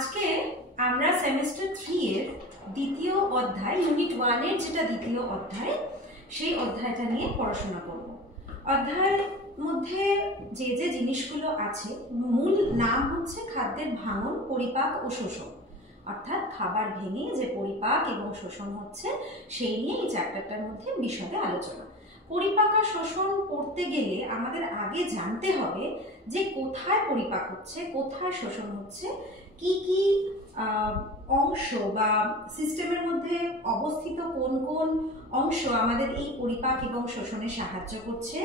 আজকে আমরা সেমিস্টার 3 এর দ্বিতীয় অধ্যায় ইউনিট 1 এর যেটা দ্বিতীয় অধ্যায় সেই অধ্যায়টা নিয়ে পড়াশোনা করব। অধ্যায়ের মধ্যে যে যে জিনিসগুলো আছে মূল নাম হচ্ছে খাদ্যের ভাঙন, পরিপাক ও শোষণ, অর্থাৎ খাবার ভেঙে যে পরিপাক এবং শোষণ হচ্ছে সেই নিয়ে এই চ্যাপ্টারটার মধ্যে বিশদে আলোচনা। পরিপাক আর শোষণ পড়তে গেলে আমাদের আগে জানতে হবে যে কোথায় পরিপাক হচ্ছে, কোথায় শোষণ হচ্ছে, কি কি অংশ বা সিস্টেমের মধ্যে অবস্থিত কোন কোন অংশ আমাদের এই পরিপাক এবং শোষণে সাহায্য করছে,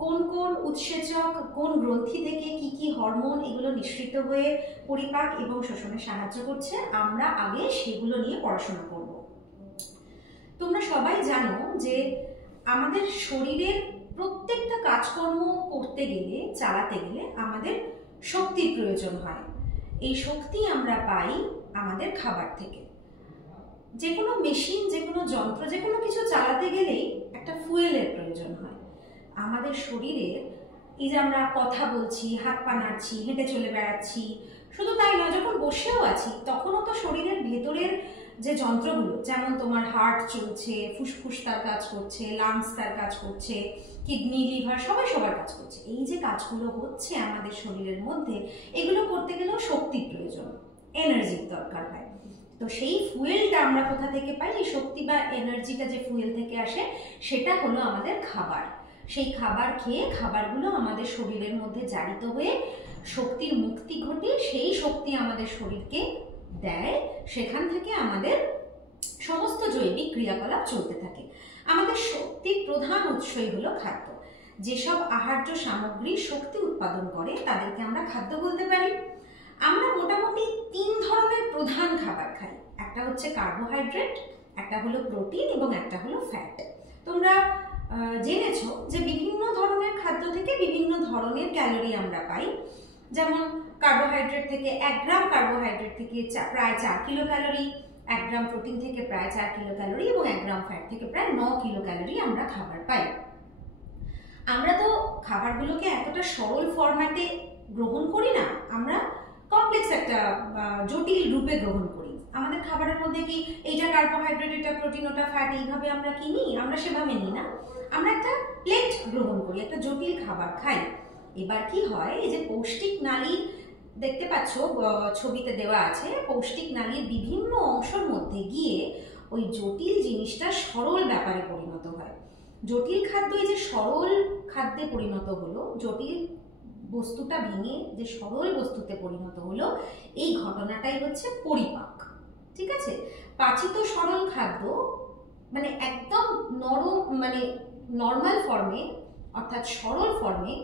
কোন কোন উৎসেচক কোন গ্রন্থি থেকে কি কি হরমোন এগুলো নিঃসৃত হয়ে পরিপাক এবং শোষণে সাহায্য করছে, আমরা আগে সেগুলো নিয়ে পড়াশোনা করব। তোমরা সবাই জানো যে আমাদের শরীরের প্রত্যেকটা কাজকর্ম করতে গেলে, চালাতে গেলে আমাদের শক্তির প্রয়োজন হয়। এই শক্তি আমরা পাই আমাদের খাবার থেকে। যে কোনো মেশিন, যে কোনো যন্ত্র, যে কোনো কিছু চালাতে গেলেই একটা ফুয়েলের প্রয়োজন হয়। আমাদের শরীরের এই যে আমরা কথা বলছি, হাত পা নাড়ছি, হেঁটে চলে বেড়াচ্ছি, শুধু তাই নয়, যখন বসেও আছি তখনও তো শরীরের ভেতরের যে যন্ত্রগুলো, যেমন তোমার হার্ট চলছে, ফুসফুস তার কাজ করছে, লাংস তার কাজ করছে, কিডনি, লিভার সবাই সবার কাজ করছে। এই যে কাজগুলো হচ্ছে আমাদের শরীরের মধ্যে, এগুলো করতে গেলেও শক্তির প্রয়োজন, এনার্জির দরকার হয়। তো সেই ফুয়েলটা আমরা কোথা থেকে পাই? এই শক্তি বা এনার্জিটা যে ফুয়েল থেকে আসে সেটা হলো আমাদের খাবার। সেই খাবার খেয়ে খাবারগুলো আমাদের শরীরের মধ্যে জারিত হয়ে শক্তির মুক্তি ঘটে, সেই শক্তি আমাদের শরীরকে দেয়, সেখান থেকে আমাদের সমস্ত জৈবিক ক্রিয়াকলাপ চলতে থাকে। আমাদের শক্তির প্রধান উৎসই হলো খাদ্য। যেসব আহার্য সামগ্রী শক্তি উৎপাদন করে তাদেরকে আমরা খাদ্য বলতে পারি। আমরা মোটামুটি 3 ধরনের প্রধান খাবার খাই। একটা হচ্ছে কার্বোহাইড্রেট, একটা হলো প্রোটিন এবং একটা হলো ফ্যাট। তোমরা জেনেছো যে বিভিন্ন ধরনের খাদ্য থেকে বিভিন্ন ধরনের ক্যালোরি আমরা পাই। যেমন কার্বোহাইড্রেট থেকে 1 গ্রাম কার্বোহাইড্রেট থেকে প্রায় 4 কিলো ক্যালোরি, 1 গ্রাম প্রোটিন থেকে প্রায় 4 কিলো ক্যালোরি এবং 1 গ্রাম ফ্যাট থেকে প্রায় 9 কিলো ক্যালোরি আমরা খাবার পাই। আমরা তো খাবারগুলোকে এতটা সরল ফরম্যাটে গ্রহণ করি না, আমরা কমপ্লেক্স একটা জটিল রূপে গ্রহণ করি। আমাদের খাবারের মধ্যে কি এইটা কার্বোহাইড্রেট, এটা প্রোটিন, ওটা ফ্যাট, এইভাবে আমরা কি নিই? আমরা সেভাবে নিই না, আমরা একটা প্লেট গ্রহণ করি, একটা জটিল খাবার খাই। এবার কি হয়, এই যে পৌষ্টিক নালী দেখতে পাচ্ছ ছবিতে দেওয়া আছে, পৌষ্টিক নালীর বিভিন্ন অংশের মধ্যে গিয়ে ওই জটিল জিনিসটা সরল ব্যাপারে পরিণত হয়। জটিল খাদ্য এই যে সরল খাদ্যে পরিণত হলো, জটিল বস্তুটা ভেঙে যে সরল বস্তুতে পরিণত হলো, এই ঘটনাটাই হচ্ছে পরিপাক। ঠিক আছে? পাচিত সরল খাদ্য মানে একদম নরম, মানে নর্মাল ফর্মে অর্থাৎ সরল ফর্মে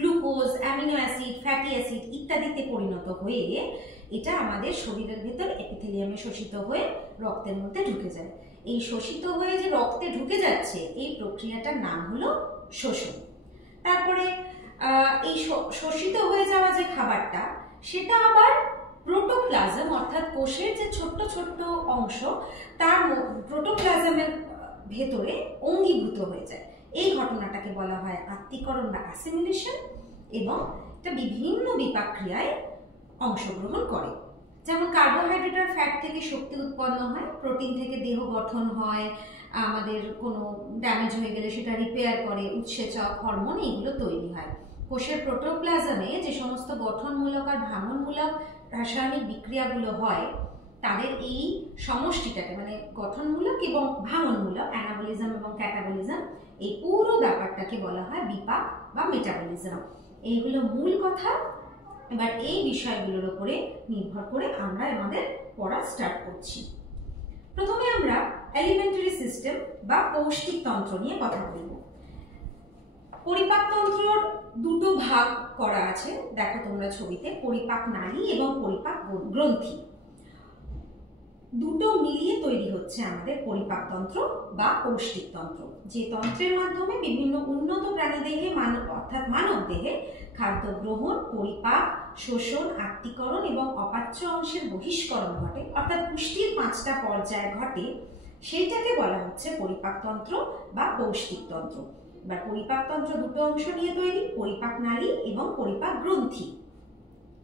glucose, amino acid, fatty acid ইত্যাদিতে পরিণত হয়ে এটা আমাদের শরীরের ভেতর এপিথেলিয়ামে শোষিত হয়ে রক্তের মধ্যে ঢুকে যায়। এই শোষিত হয়ে যে রক্তে ঢুকে যাচ্ছে, এই প্রক্রিয়াটার নাম হলো শোষণ। তারপরে এই শোষিত হয়ে যাওয়া যে খাবারটা, সেটা আবার প্রোটোপ্লাজম অর্থাৎ কোষের যে ছোট্ট ছোট্ট অংশ, তার প্রোটোপ্লাজমের ভেতরে অঙ্গীভূত হয়ে যায়। এই ঘটনাটাকে বলা হয় আত্তীকরণ বা অ্যাসিমিলেশন, এবং এটা বিভিন্ন বিপাক ক্রিয়ায় অংশগ্রহণ করে। যেমন কার্বোহাইড্রেট আর ফ্যাট থেকে শক্তি উৎপন্ন হয়, প্রোটিন থেকে দেহ গঠন হয়, আমাদের কোনো ড্যামেজ হয়ে গেলে সেটা রিপেয়ার করে, উৎসেচক, হরমোন এইগুলো তৈরি হয়। কোষের প্রোটোপ্লাজমে যে সমস্ত গঠনমূলক আর ভাঙনমূলক রাসায়নিক বিক্রিয়াগুলো হয়, তাদের এই সমষ্টিটাকে মানে গঠনমূলক এবং ভাঙনমূলক, অ্যানাবলিজম এবং ক্যাটাবলিজম, এই পুরো ব্যাপারটাকে বলা হয় বিপাক বা মেটাবলিজম। এইগুলো মূল কথা। এবার এই বিষয়গুলোর উপরে নির্ভর করে আমরা আমাদের পড়া স্টার্ট করছি। প্রথমে আমরা এলিমেন্টারি সিস্টেম বা পৌষ্টিক তন্ত্র নিয়ে কথা বলব। পরিপাক তন্ত্রর দুটো ভাগ করা আছে, দেখো তোমরা ছবিতে, পরিপাক নালী এবং পরিপাক গ্রন্থি। দুটো মিলিয়ে তৈরি হচ্ছে আমাদের পরিপাক তন্ত্র বা পৌষ্টিক তন্ত্র, যে তন্ত্রের মাধ্যমে বিভিন্ন উন্নত প্রাণীদেহে অর্থাৎ মানব দেহে খাদ্য গ্রহণ, পরিপাক, শোষণ, আত্তীকরণ এবং অপাচ্য অংশের বহিষ্করণ ঘটে, অর্থাৎ পুষ্টির 5টা পর্যায় ঘটে। সেইটাকে বলা হচ্ছে পরিপাক তন্ত্র বা পৌষ্টিক তন্ত্র। এবার পরিপাক তন্ত্র দুটো অংশ নিয়ে তৈরি, পরিপাক নালী এবং পরিপাক গ্রন্থি।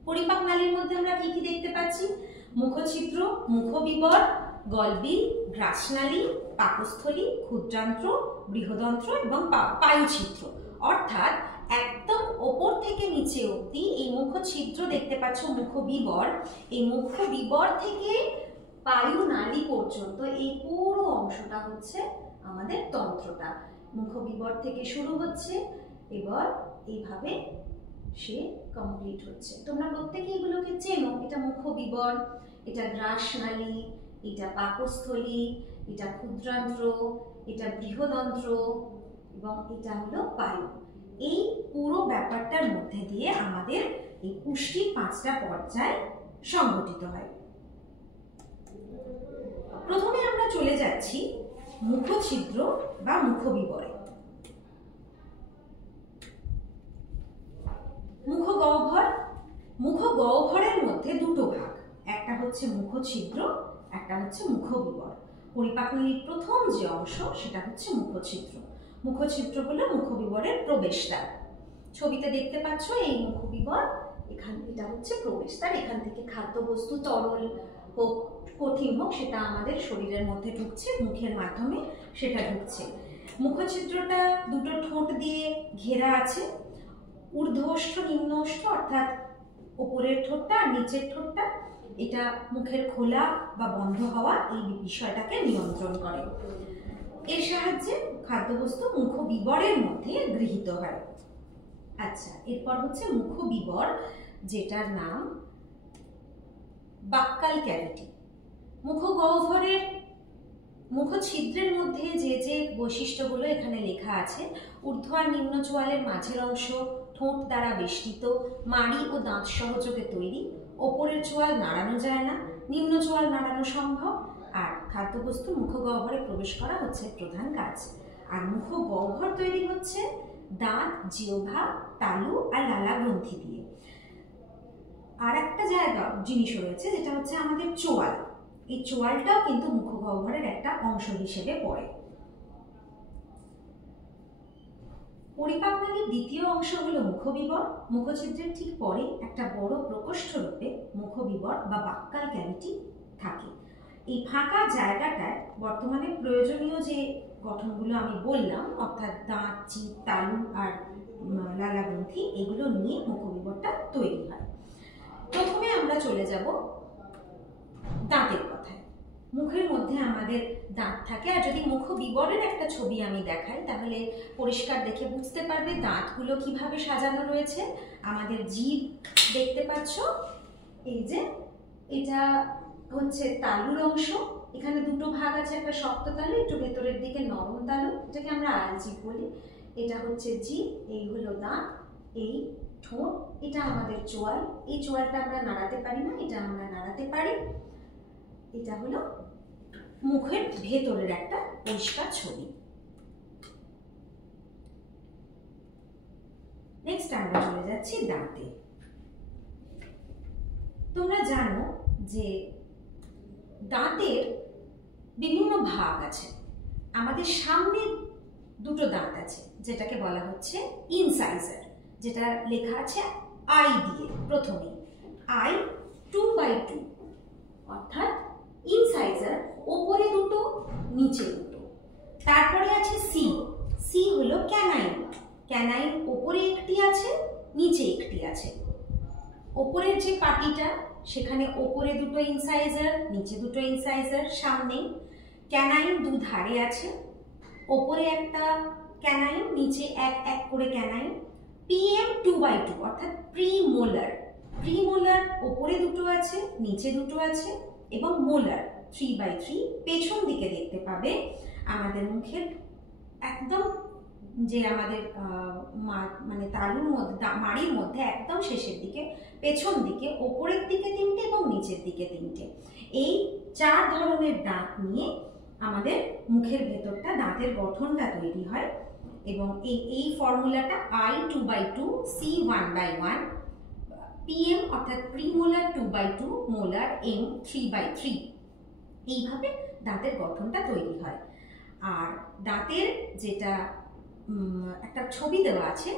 পরিপাক নালীর মধ্যে আমরা কি কি দেখতে পাচ্ছি? মুখছিদ্র, মুখবিবর, গলবিল, গ্রাসনালী, পাকস্থলী, ক্ষুদ্রান্ত্র, বৃহদন্ত্র এবং পায়ুছিদ্র। অর্থাৎ একদম ওপর থেকে নিচে অবধি এই মুখছিদ্র দেখতে পাচ্ছ, মুখবিবর, এই মুখবিবর থেকে পায়ু নালী পর্যন্ত এই পুরো অংশটা হচ্ছে আমাদের তন্ত্রটা। মুখবিবর থেকে শুরু হচ্ছে, এবার এইভাবে সে কমপ্লিট হচ্ছে। তোমরা প্রত্যেকে এগুলোকে চেনো। এটা মুখবিবর, এটা গ্রাসনালী, এটা পাকস্থলী, এটা ক্ষুদ্রান্ত্র, এটা বৃহদন্ত্র এবং এটা হলো পায়ু। এই পুরো ব্যাপারটার মধ্যে দিয়ে আমাদের এই পুষ্টির 5টা পর্যায় সংঘটিত হয়। প্রথমে আমরা চলে যাচ্ছি মুখছিদ্র বা মুখবিবরে। মুখগহ্বর, মুখগহ্বরের মধ্যে দুটো ভাগ, একটা হচ্ছে মুখছিদ্র, একটা হচ্ছে মুখবিবর। পরিপাক নালীর প্রথম যে অংশ সেটা হচ্ছে মুখছিদ্র। মুখছিদ্র হলো মুখবিবরের প্রবেশদ্বার। ছবিতে দেখতে পাচ্ছ এই মুখবিবর, এটা হচ্ছে প্রবেশদ্বার। এখান থেকে খাদ্যবস্তু তরল হোক কঠিন হোক সেটা আমাদের শরীরের মধ্যে ঢুকছে, মুখের মাধ্যমে সেটা ঢুকছে। মুখছিদ্রটা দুটো ঠোঁট দিয়ে ঘেরা আছে, ঊর্ধ্বষ্ঠ নিম্নষ্ঠ, অর্থাৎ ওপরের ঠোঁটটা আর নিচের ঠোঁটটা। এটা মুখের খোলা বা বন্ধ হওয়া এই বিষয়টাকে নিয়ন্ত্রণ করে। এর সাহায্যে খাদ্যবস্তু মুখবিবরের মধ্যে গৃহীত হয়। আচ্ছা, এরপর হচ্ছে মুখবিবর, যেটার নাম বাক্যাল ক্যাভিটি। মুখগহ্বরের মুখছিদ্রের মধ্যে যে যে বৈশিষ্ট্যগুলো এখানে লেখা আছে, ঊর্ধ্ব আর নিম্ন চোয়ালের মাঝের অংশ ঠোঁট দ্বারা বেষ্টিত, মাড়ি ও দাঁত সহযোগে তৈরি। ওপরের চোয়াল নাড়ানো যায় না, নিম্ন চোয়াল নাড়ানো সম্ভব। আর খাদ্যবস্তু মুখগহ্বরে প্রবেশ করা হচ্ছে প্রধান কাজ। আর মুখগহ্বর তৈরি হচ্ছে দাঁত, জিহ্বা, তালু আর লালা গ্রন্থি দিয়ে। আর একটা জিনিস রয়েছে যেটা হচ্ছে আমাদের চোয়াল। এই চোয়ালটাও কিন্তু মুখগহ্বরের একটা অংশ হিসেবে পড়ে। পরিপাক নালীর দ্বিতীয় অংশ হলো মুখবিবর। মুখছিদ্রের ঠিক পরে একটা বড় প্রকোষ্ঠ রূপে মুখবিবর বা বাক্যাল ক্যাভিটি থাকে। এই ফাঁকা জায়গাটায় বর্তমানে প্রয়োজনীয় যে গঠনগুলো আমি বললাম, অর্থাৎ দাঁত, জিভ, তালু আর লালা গ্রন্থি, এগুলো নিয়ে মুখবিবরটা তৈরি হয়। প্রথমে আমরা চলে যাব দাঁতের কথায়। মুখের মধ্যে আমাদের দাঁত থাকে, আর যদি মুখবিবরের একটা ছবি আমি দেখাই তাহলে পরিষ্কার দেখে বুঝতে পারবে দাঁতগুলো কিভাবে সাজানো রয়েছে। আমাদের জিভ দেখতে পাচ্ছ, এই যে এটা হচ্ছে তালুর অংশ। এখানে দুটো ভাগ আছে, একটা শক্ত তালু, একটু ভেতরের দিকে নরম তালু, এটাকে আমরা আলজিভ বলি। এটা হচ্ছে জিভ, এই হলো দাঁত, এই ঠোঁট, এটা আমাদের চোয়াল। এই চোয়ালটা আমরা নাড়াতে পারি না, এটা আমরা নাড়াতে পারি। এটা হলো মুখের ভেতরের একটা পরিষ্কার ছবি। নেক্সট আমরা চলে যাচ্ছি দাঁতে। তোমরা জানো যে দাঁতের বিভিন্ন ভাগ আছে। আমাদের সামনে দুটো দাঁত আছে, যেটাকে বলা হচ্ছে ইনসাইজার, যেটা লেখা আছে আই দিয়ে। প্রথমে আই 2/2, অর্থাৎ ইনসাইজার, ওপরে দুটো নিচে দুটো। তারপরে আছে সি। সি হলো ক্যানাইন। ক্যানাইন ওপরে একটি আছে, নিচে একটি আছে। ওপরের যে পাটিটা, সেখানে ওপরে দুটো ইনসাইজার, নিচে দুটো ইনসাইজার, সামনে। ক্যানাইন দুধারে আছে, ওপরে একটা ক্যানাইন, নিচে এক এক করে ক্যানাইন। পিএম 2/2, অর্থাৎ প্রিমোলার। প্রিমোলার ওপরে দুটো আছে, নিচে দুটো আছে, এবং মোলার 3/3 পেছন দিকে দেখতে পাবে। আমাদের মুখের একদম যে আমাদের মানে তালুর মধ্যে, মাড়ির মধ্যে একদম শেষের দিকে, পেছন দিকে, ওপরের দিকে 3টে এবং নিচের দিকে 3টে। এই 4 ধরনের দাঁত নিয়ে আমাদের মুখের ভেতরটা, দাঁতের গঠনটা তৈরি হয়। এবং এই ফর্মুলাটা আই 2/2, সি 1/1, পিএম অর্থাৎ প্রিমোলার 2/2, মোলার এম 3/3, এইভাবে দাঁতের গঠনটা তৈরি হয়। আর দাঁতের যেটা একটা ছবি দেওয়া আছে,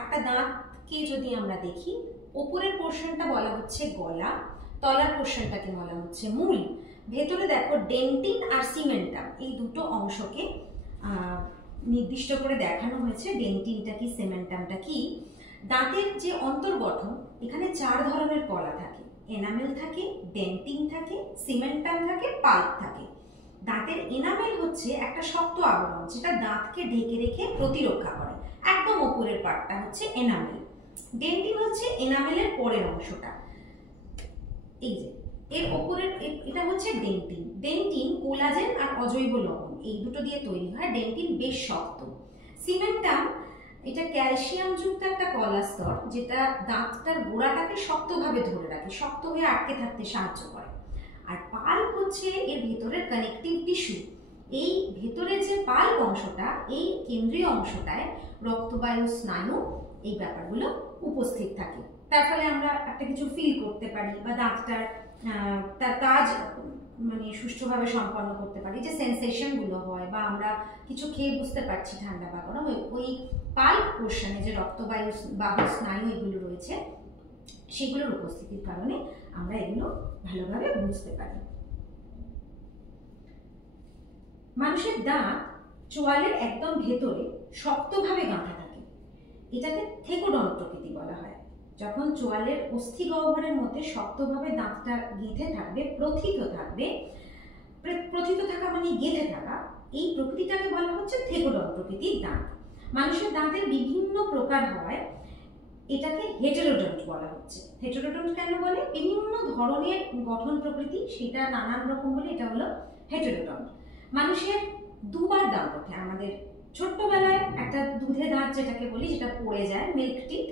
একটা দাঁত দাঁতকে যদি আমরা দেখি, ওপরের পোর্শনটা বলা হচ্ছে গলা, তলার পোর্শনটাকে বলা হচ্ছে মূল। ভেতরে দেখো ডেন্টিন আর সিমেন্টাম এই দুটো অংশকে নির্দিষ্ট করে দেখানো হয়েছে। ডেন্টিনটা কি, সিমেন্টামটা কি। দাঁতের যে অন্তর্গঠন, এখানে 4 ধরনের কলা থাকে। এনামেল থাকে, ডেন্টিন থাকে, সিমেন্টাম থাকে, পাল্প থাকে। দাঁতের এনামেল হচ্ছে একটা শক্ত আবরণ যেটা দাঁতকে ঢেকে রেখে প্রতিরক্ষা করে। একদম উপরের পার্টটা হচ্ছে এনামেল। ডেন্টিন হচ্ছে এনামেলের পরের অংশটা, এই যে এর উপরের, এটা হচ্ছে ডেন্টিন। ডেন্টিন কোলাজেন আর অজৈব লবণ এই দুটো দিয়ে তৈরি হয়। ডেন্টিন বেশ শক্ত। সিমেন্টাম এটা ক্যালসিয়াম যুক্ত একটা কলা স্তর যেটা দাঁতটার গোড়াটাকে শক্তভাবে ধরে রাখে, শক্ত হয়ে আটকে থাকতে সাহায্য করে। আর পাল্প হচ্ছে এর ভেতরের কানেকটিভ টিস্যু। এই ভেতরের যে পাল্প অংশটা, এই কেন্দ্রীয় অংশটায় রক্তবায়ু, স্নায়ু এই ব্যাপারগুলো উপস্থিত থাকে। তার ফলে আমরা একটা কিছু ফিল করতে পারি বা দাঁতটার তার কাজ মানে সুষ্ঠুভাবে সম্পন্ন করতে পারি। যে সেন্সেশনগুলো হয় বা আমরা কিছু খেয়ে বুঝতে পারছি ঠান্ডা বা গরম, ওই পাল্প পোর্শনে যে রক্তবায়ু বাহু স্নায়ু এগুলো রয়েছে সেগুলোর উপস্থিতির কারণে আমরা এগুলো ভালোভাবে বুঝতে পারি। মানুষের দাঁত চোয়ালের একদম ভেতরে শক্তভাবে গাঁথা থাকে, এটাকে থেকোডন্ট প্রকৃতি বলা হয়। যখন চোয়ালের অস্থি গহ্বরের মধ্যে শক্তভাবে দাঁতটা গেঁথে থাকবে, প্রথিত থাকবে, প্রথিত থাকা মানে গেঁথে থাকা, এই প্রকৃতিটাকে বলা হচ্ছে থেকোডন্ট প্রকৃতির দাঁত। মানুষের দাঁতের বিভিন্ন প্রকার হয়, এটাকে হেটেরোডন্ট বলা হচ্ছে। হেটেরোডন্ট কেন বলে? বিভিন্ন ধরনের গঠন প্রকৃতি, সেটা নানান রকম বলে এটা হলো হেটেরোডন্ট। মানুষের দুবার দাঁত ওঠে। আমাদের ছোট্টবেলায় একটা দুধে দাঁত যেটাকে বলি, যেটা পড়ে যায়, মিল্ক টিথ,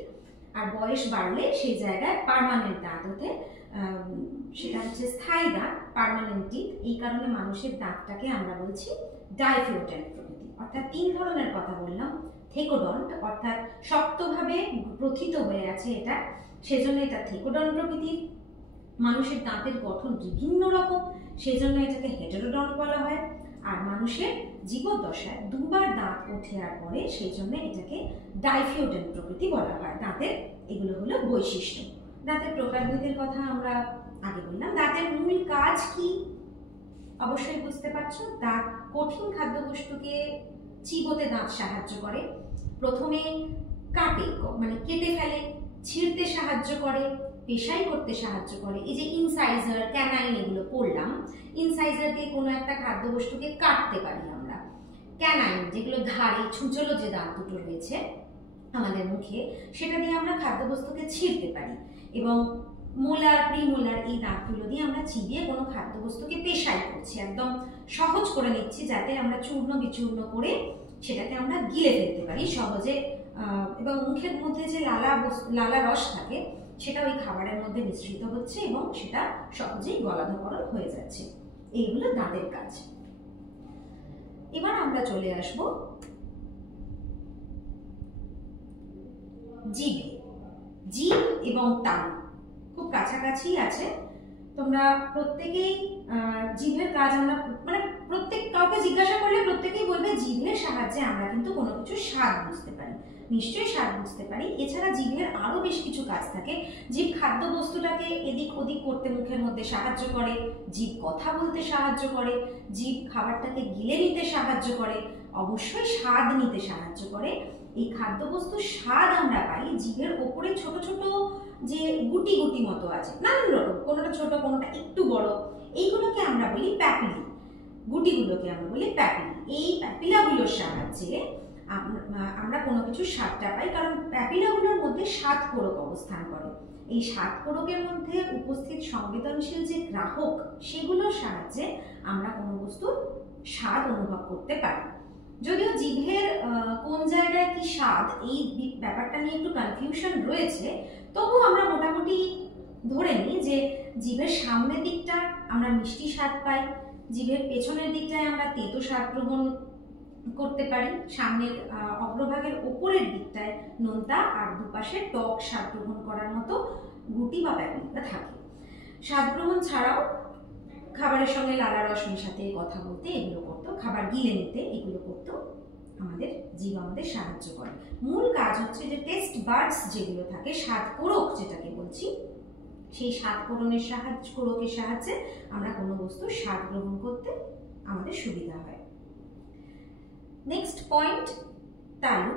আর বয়স বাড়লে সেই জায়গায় পার্মানেন্ট দাঁত ওঠে, সেটা হচ্ছে স্থায়ী দাঁত, পার্মানেন্ট টিথ। এই কারণে মানুষের দাঁতটাকে আমরা বলছি ডাইফিওডেন্ট প্রকৃতি। অর্থাৎ 3 ধরনের কথা বললাম। থেকোডন্ট অর্থাৎ শক্তভাবে প্রথিত হয়ে আছে এটা, সেজন্য এটা থেকোডন্ট প্রকৃতির। মানুষের দাঁতের গঠন বিভিন্ন রকম, সেজন্য এটাকে হেটেরোডন্ট বলা হয়। আর মানুষের জীবদ্দশায় দুবার দাঁত ওঠে আর পরে, সেই জন্য এটাকে ডাইফিওডেন্ট প্রকৃতি বলা হয়। দাঁতের এগুলো হলো বৈশিষ্ট্য। দাঁতের প্রকারভেদের কথা আমরা আগে বললাম। দাঁতের মূল কাজ কি অবশ্যই বুঝতে পারছো। দাঁত কঠিন খাদ্যবস্তুকে চিবোতে দাঁত সাহায্য করে। প্রথমে কাটে, মানে কেটে ফেলে, ছিঁড়তে সাহায্য করে, পেশাই করতে সাহায্য করে। এই যে ইনসাইজার, ক্যানাইন এগুলো পড়লাম, ইনসাইজার দিয়ে কোনো একটা খাদ্যবস্তুকে কাটতে পারি আমরা। ক্যানাইন যেগুলো ধারে ছুঁচলো যে দাঁত দুটো রয়েছে আমাদের মুখে, সেটা দিয়ে আমরা খাদ্যবস্তুকে ছিঁড়তে পারি। এবং মোলার, প্রিমোলার এই দাঁতগুলো দিয়ে আমরা চিবিয়ে কোনো খাদ্যবস্তুকে পেশাই করছি, একদম সহজ করে নিচ্ছি যাতে আমরা চূর্ণ বিচূর্ণ করে সেটাকে আমরা গিলে ফেলতে পারি সহজে। এবং মুখের মধ্যে যে লালা রস থাকে সেটা ওই খাবারের মধ্যে মিশ্রিত হচ্ছে এবং সেটা সহজেই গলাধঃকরণ হয়ে যাচ্ছে। এইগুলো দাঁতের কাজ। এবার আমরা চলে আসব জিভে। জিভ এবং তালু খুব কাছাকাছি আছে। তোমরা প্রত্যেকেই জিভের কাজ, আমরা মানে প্রত্যেক কাউকে জিজ্ঞাসা করলে প্রত্যেকেই বলবে জিভের সাহায্যে আমরা কিন্তু কোনো কিছু স্বাদ বুঝতে পারি। নিশ্চয়ই স্বাদ বুঝতে পারি। এছাড়া জিভের আরো বেশ কিছু কাজ থাকে। জিভ খাদ্যবস্তুটাকে এদিক ওদিক করতে মুখের মধ্যে সাহায্য করে, জিভ কথা বলতে সাহায্য করে, জিভ খাবারটাকে গিলে নিতে সাহায্য করে, অবশ্যই স্বাদ নিতে সাহায্য করে। এই খাদ্যবস্তুর স্বাদ আমরা পাই জিভের ওপরে ছোট ছোট যে গুটি গুটি মতো আছে, নানান রকম, কোনোটা ছোট কোনোটা একটু বড়, এইগুলোকে আমরা বলি প্যাপিলি। গুটিগুলোকে আমরা বলি প্যাপিলি। এই প্যাপিলাগুলোর সাহায্যে আমরা কোনো কিছু স্বাদটা পাই, কারণ প্যাপিলাগুলোর মধ্যে স্বাদ কোরক অবস্থান করে। এই স্বাদ কোরকের মধ্যে উপস্থিত সংবেদনশীল যে গ্রাহক, সেগুলোর সাহায্যে আমরা কোনো বস্তুর স্বাদ অনুভব করতে পারি। যদিও জিভের কোন জায়গায় কি স্বাদ, এই ব্যাপারটা নিয়ে একটু কনফিউশন রয়েছে, তবু আমরা মোটামুটি ধরে নিই যে জিভের সামনের দিকটা আমরা মিষ্টি স্বাদ পাই, জিভের পেছনের দিকটায় আমরা তেতো স্বাদ গ্রহণ করতে পারি, সামনের অগ্রভাগের ওপরের দিকটায় নোনতা আর দুপাশে টক স্বাদ গ্রহণ করার মতো গুটি বা প্যাপিলা থাকে। স্বাদ গ্রহণ ছাড়াও খাবারের সঙ্গে লালা রস মেশাতে, কথা বলতে এগুলো করতো, খাবার গিলে নিতে এগুলো করতো আমাদের জীব আমাদের সাহায্য করে। মূল কাজ হচ্ছে যে টেস্ট বাডস যেগুলো থাকে, স্বাদ কোরক যেটাকে বলছি, সেই স্বাদ কোরকের সাহায্যে আমরা কোনো বস্তু স্বাদ গ্রহণ করতে আমাদের সুবিধা হয়। নেক্সট পয়েন্ট, তালু।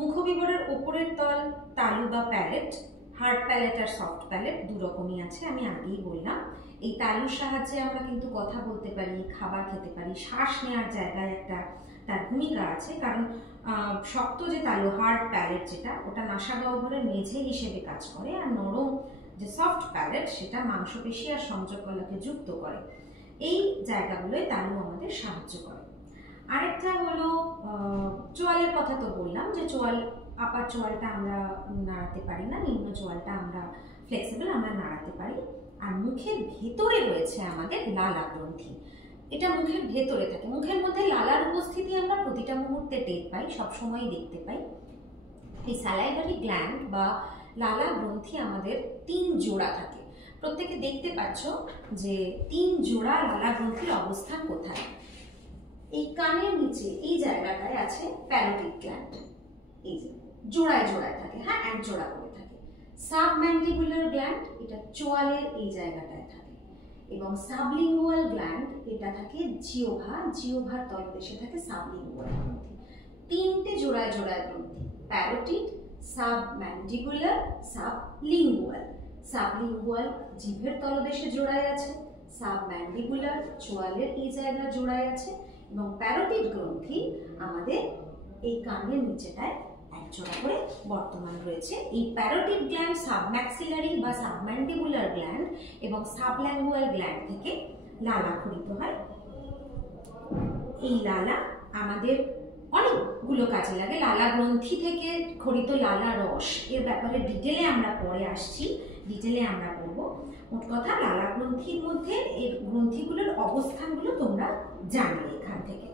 মুখবিবরের ওপরের তল তালু বা প্যালেট, হার্ড প্যালেট আর সফট প্যালেট দু রকমই আছে, আমি আগেই বললাম। এই তালুর সাহায্যে আমরা কিন্তু কথা বলতে পারি, খাবার খেতে পারি, শ্বাস নেওয়ার জায়গায় একটা তার ভূমিকা আছে, কারণ শক্ত যে তালু হার্ড প্যালেট যেটা, ওটা নাসাগহ্বরের মেঝে হিসেবে কাজ করে, আর নরম যে সফট প্যালেট সেটা মাংসপেশি আর সংযোগকলাকে যুক্ত করে। এই জায়গাগুলোয় তালু আমাদের সাহায্য করে। আরেকটা হলো চোয়ালের কথা তো বললাম যে চোয়াল, আপার চোয়ালটা আমরা নাড়াতে পারি না, নিম্ন চোয়ালটা আমরা ফ্লেক্সিবল, আমরা নাড়াতে পারি। আর মুখের ভেতরে রয়েছে আমাদের লালা গ্রন্থি, এটা মুখের ভেতরে থাকে। মুখের মধ্যে লালার উপস্থিতি আমরা প্রতিটা মুহূর্তে টের পাই, সবসময় দেখতে পাই। এই স্যালাইভারি গ্ল্যান্ড বা লালা গ্রন্থি আমাদের 3 জোড়া থাকে। প্রত্যেকে দেখতে পাচ্ছ যে 3 জোড়া লালা গ্রন্থির অবস্থান কোথায়। এই কানের নিচে এই জায়গাটায় আছে প্যারোটিড গ্ল্যান্ড, এই যে জোড়ায় জোড়ায় থাকে, হ্যাঁ, এক জোড়া করে থাকে। সাবম্যান্ডিবুলার গ্ল্যান্ড, এটা চোয়ালের এই জায়গাটায় থাকে, এবং সাবলিঙ্গুয়াল গ্ল্যান্ড এটা থাকে জিহ্বার তলদেশে থাকে সাবলিঙ্গুয়াল গ্রন্থি। 3টে জোড়ায় জোড়ায় গ্রন্থি, প্যারোটিড, সাবম্যান্ডিবুলার, সাবলিঙ্গুয়াল। সাবলিঙ্গুয়াল জিভের তলদেশে জোড়ায় আছে, সাবম্যান্ডিবুলার চোয়ালের এই জায়গায় জোড়ায় আছে, এবং প্যারোটিড গ্রন্থি আমাদের এই কানের নিচেটায় এক জোড়া করে বর্তমান রয়েছে। এই প্যারোটিড গ্ল্যান্ড, সাবম্যাক্সিলারি বা সাবম্যান্ডিবুলার গ্ল্যান্ড এবং সাবল্যাঙ্গুয়াল গ্ল্যান্ড থেকে লালা খরিত হয়। এই লালা আমাদের অনেকগুলো কাজে লাগে। লালা গ্রন্থি থেকে খরিত লালা রস, এর ব্যাপারে ডিটেলে আমরা পরে আসছি, ডিটেলে আমরা বলবো। মোট কথা, লালা গ্রন্থির মধ্যে এর গ্রন্থিগুলোর অবস্থানগুলো তোমরা জানলে এখান থেকে।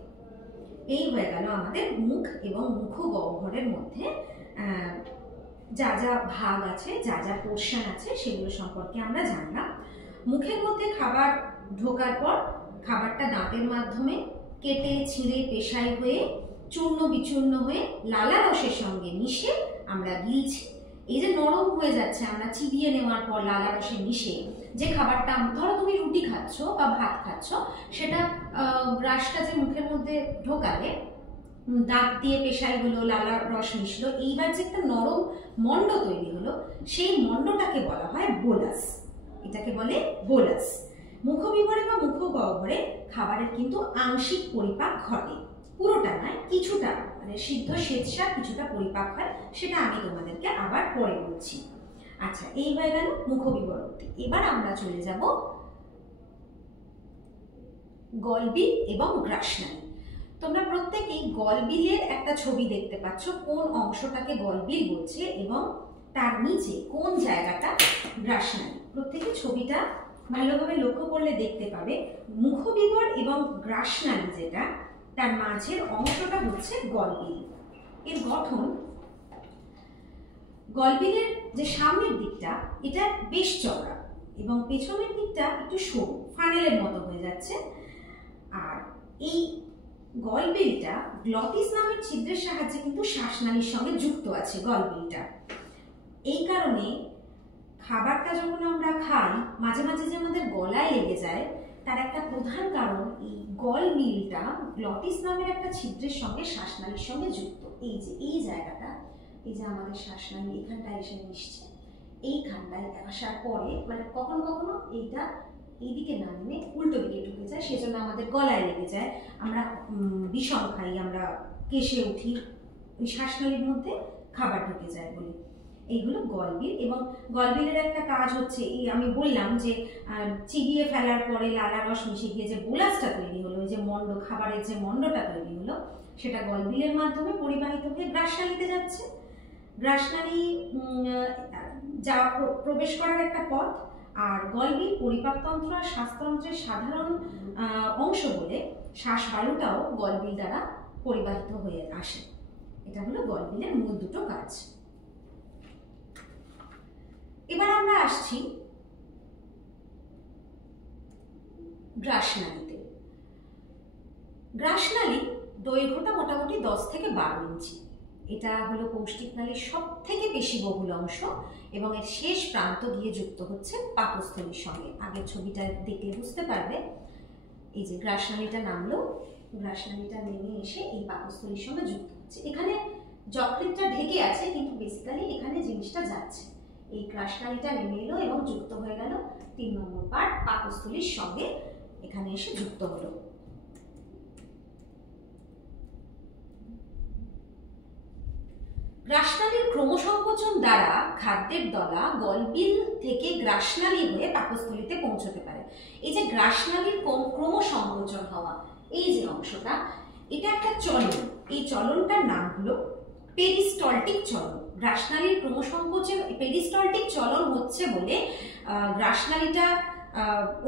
এই হয়ে গেল আমাদের মুখ এবং মুখগহ্বরের মধ্যে যা যা ভাগ আছে, যা যা পোর্শন আছে, সেগুলো সম্পর্কে আমরা জানলাম। মুখের মধ্যে খাবার ঢোকার পর খাবারটা দাঁতের মাধ্যমে কেটে ছিঁড়ে পেশাই হয়ে চূর্ণ বিচূর্ণ হয়ে লালা রসের সঙ্গে মিশে আমরা গিলছি। এই যে নরম হয়ে যাচ্ছে, আমরা চিবিয়ে নেওয়ার পর লালা রসে মিশে যে খাবারটা, ধরো তুমি রুটি খাচ্ছ বা ভাত খাচ্ছ, সেটা গ্রাসটা যে মুখের মধ্যে ঢোকালে দাঁত দিয়ে পেশাই হলো, লালা রস মিশলো, এইবার যে একটা নরম মণ্ড তৈরি হলো, সেই মণ্ডটাকে বলা হয় বোলাস। এটাকে বলে বোলাস। মুখবিবরে বা মুখগহ্বরে খাবারের কিন্তু আংশিক পরিপাক ঘটে, পুরোটা নয়, কিছুটা, মানে সিদ্ধ শ্বেতসার কিছুটা পরিপাক হয়, সেটা আমি তোমাদেরকে আবার পরে বলছি। আচ্ছা, এই হয়ে গেল মুখবিবরণটি। এবার আমরা চলে যাব গলবিল এবং গ্রাসনালী। তোমরা প্রত্যেকেই গলবিলের একটা ছবি দেখতে পাচ্ছ, কোন অংশটাকে গলবিল বলছে এবং তার নিচে কোন জায়গাটা গ্রাসনালী। প্রত্যেকে ছবিটা ভালোভাবে লক্ষ্য করলে দেখতে পাবে, মুখবিবর এবং গ্রাসনালী যেটা, তার মাঝের অংশটা হচ্ছে গলবিল। এর গঠন, গলবিলের যে সামনের দিকটা এটা বেশ চওড়া এবং পেছনের দিকটা একটু সরু, ফানেলের মতো হয়ে যাচ্ছে। আর এই গলবিলটা গ্লটিস নামের ছিদ্রের সাহায্যে কিন্তু শ্বাসনালীর সঙ্গে যুক্ত আছে গলবিলটা। এই কারণে খাবারটা যখন আমরা খাই, মাঝে মাঝে যে আমাদের গলায় লেগে যায়, তার একটা প্রধান কারণ এই গলবিলটা গ্লটিস নামের একটা ছিদ্রের সঙ্গে শ্বাসনালীর সঙ্গে যুক্ত। এই যে এই জায়গাটা, এই যে আমাদের শ্বাসনালী এখানটায় এসে মিশছে, এইখানটায় আসার পরে মানে কখনো কখনো এইটা এইদিকে না নেমে উল্টো দিকে ঢুকে যায়, সেজন্য আমাদের গলায় লেগে যায়, আমরা বিষম খাই, আমরা কেশে উঠি, ওই শ্বাসনালীর মধ্যে খাবার ঢুকে যায় বলে। এইগুলো গলবিল। এবং গলবিলের একটা কাজ হচ্ছে, এই আমি বললাম যে চিবিয়ে ফেলার পরে লালা রস মিশে গিয়ে যে বোলাসটা তৈরি হলো, ওই যে মণ্ড, খাবারের যে মণ্ডটা তৈরি হলো, সেটা গলবিলের মাধ্যমে পরিবাহিত হয়ে গ্রাসনালীতে যাচ্ছে। গ্রাসনালী যা প্রবেশ করার একটা পথ, আর গলবিল পরিপাকতন্ত্র আর শ্বাসতন্ত্রের সাধারণ অংশ বলে শ্বাসবায়ুটাও গলবিল দ্বারা পরিবাহিত হয়ে আসে। এটা হলো গলবিলের মূল দুটো কাজ। এবার আমরা আসছি গ্রাসনালীতে। গ্রাসনালী দৈর্ঘ্যটা মোটামুটি 10 থেকে 12 ইঞ্চি। এটা হলো পৌষ্টিক নালীর সব থেকে পেশিবহুল অংশ এবং এর শেষ প্রান্ত গিয়ে যুক্ত হচ্ছে পাকস্থলীর সঙ্গে। আগের ছবিটা দেখলে বুঝতে পারবে, এই যে গ্রাসনালীটা নামলো, গ্রাসনালীটা নেমে এসে এই পাকস্থলীর সঙ্গে যুক্ত হচ্ছে। এখানে যকৃতটা ঢেকে আছে, কিন্তু বেসিক্যালি এখানে জিনিসটা যাচ্ছে। এই গ্রাসনালীটা নেমে এলো এবং যুক্ত হয়ে গেল 3 নম্বর পার্ট পাকস্থলীর সঙ্গে, এখানে এসে যুক্ত হলো। গ্রাসনালীর ক্রমসংকোচন দ্বারা খাদ্যের দলা গলবিল থেকে গ্রাসনালী হয়ে পাকস্থলীতে পৌঁছতে পারে। এই যে গ্রাসনালীর ক্রমসংকোচন হওয়া, এই যে অংশটা, এটা একটা চলন। এই চলনটার নাম হলো পেরিস্টলটিক চলন। গ্রাসনালীর ক্রমসংকোচন পেরিস্টলটিক চলন হচ্ছে বলে গ্রাসনালীটা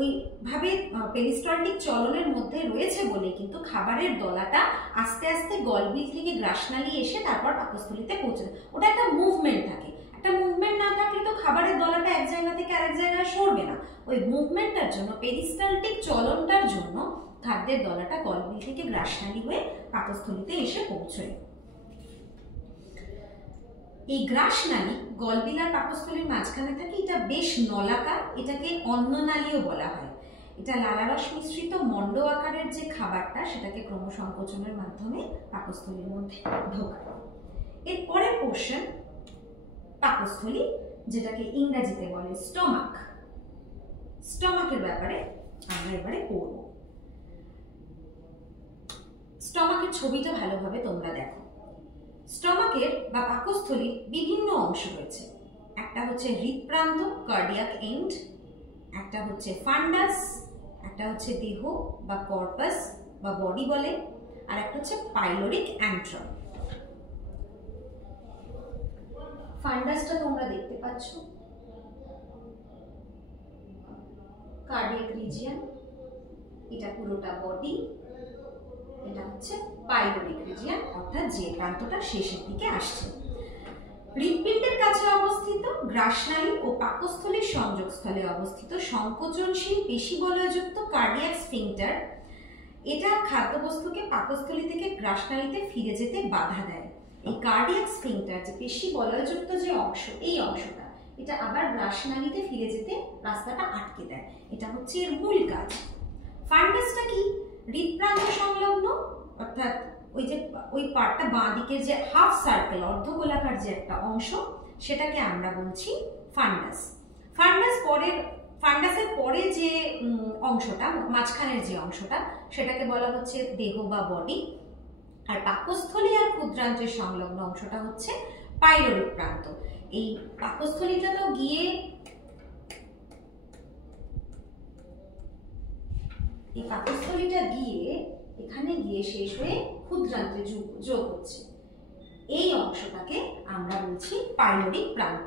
ওইভাবে পেরিস্টলটিক চলনের মধ্যে রয়েছে বলে কিন্তু খাবারের দলাটা আস্তে আস্তে গলবিল থেকে গ্রাসনালী এসে তারপর পাকস্থলীতে পৌঁছে। ওটা একটা মুভমেন্ট থাকে, একটা মুভমেন্ট না থাকলে তো খাবারের দলাটা এক জায়গা থেকে আরেক জায়গায় সরবে না। ওই মুভমেন্টটার জন্য, পেরিস্টলটিক চলনটার জন্য খাদ্যের দলাটা গলবিল থেকে গ্রাসনালী হয়ে পাকস্থলীতে এসে পৌঁছয়। এই গ্রাসনালী গলবিল আর পাকস্থলীর মাঝখানে থাকে, এটা বেশ নলাকার, এটাকে অন্ননালীও বলা হয়। এটা লালারস মিশ্রিত মণ্ড আকারের যে খাবারটা, সেটাকে ক্রমসংকোচনের মাধ্যমে পাকস্থলীর মধ্যে ঢোকায়। এর পরের পোর্শন পাকস্থলী, যেটাকে ইংরেজিতে বলে স্টমাক। স্টমাকের ব্যাপারে আমরা এবারে পড়ব। স্টমাকের ছবিটা ভালোভাবে তোমরা দেখো। স্টমাকের বা পাকস্থলীর বিভিন্ন অংশ রয়েছে। একটা হচ্ছে হৃদপ্রান্ত, কার্ডিয়াক এন্ড, একটা হচ্ছে ফান্ডাস, একটা হচ্ছে দেহ বা কর্পাস বা বডি বলে, আর একটা হচ্ছে পাইলোরিক অ্যান্ট্রাম। ফান্ডাসটা তোমরা দেখতে পাচ্ছ, কার্ডিয়াক রিজিয়ন, এটা পুরোটা বডি, এটা হচ্ছে পাইলোরিক রিজিয়ন, অর্থাৎ যে প্রান্তটা শেষের দিকে আসছে। হৃৎপিণ্ডের কাছে অবস্থিত, গ্রাসনালী ও পাকস্থলীর সংযোগস্থলে অবস্থিত সংকোচনশীল পেশিবলয়যুক্ত কার্ডিয়াক স্ফিংটার, এটা খাদ্যবস্তুকে পাকস্থলী থেকে গ্রাসনালীতে ফিরে যেতে বাধা দেয়। এই কার্ডিয়াক স্ফিংটার, যে পেশিবলয়যুক্ত যে অংশ, এই অংশটা, এটা আবার গ্রাসনালীতে ফিরে যেতে রাস্তাটা আটকে দেয়। এটা হচ্ছে এর মূল কাজ। ফান্ডাসটা কি? হৃদপ্রান্ত সংলগ্ন, অর্থাৎ ওই পার্টটা বাঁ দিকের যে হাফ সার্কেল, অর্ধগোলাকার যে একটা অংশ, সেটাকে আমরা বলছি ফান্ডাস। ফান্ডাসের পরে যে অংশটা, মাঝখানের যে অংশটা, সেটাকে বলা হচ্ছে দেহ বা বডি। আর পাকস্থলী আর ক্ষুদ্রান্ত্রের সংলগ্ন অংশটা হচ্ছে পাইলোরিক প্রান্ত। এই পাকস্থলীটা তো গিয়ে এখানে গিয়ে শেষ হয়ে ক্ষুদ্রান্ত্রে যোগ হচ্ছে। এই অংশটাকে আমরা বলছি পাইলোরিক প্রান্ত।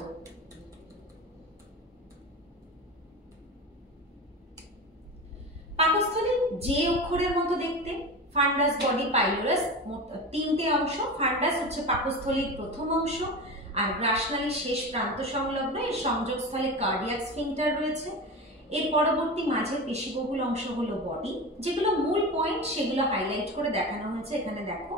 পাকস্থলী যে অক্ষরের মতো দেখতে, ফান্ডাস, বডি, পাইলোরাস, মোট 3টে অংশ। ফান্ডাস হচ্ছে পাকস্থলীর প্রথম অংশ, আর গ্রাসনালীর শেষ প্রান্ত সংলগ্ন এর সংযোগস্থলে কার্ডিয়াক স্ফিংটার রয়েছে। এর পরবর্তী মাঝের পেশিবহুল অংশ হলো বডি। যেগুলো মূল পয়েন্ট সেগুলো হাইলাইট করে দেখানো হয়েছে এখানে দেখো।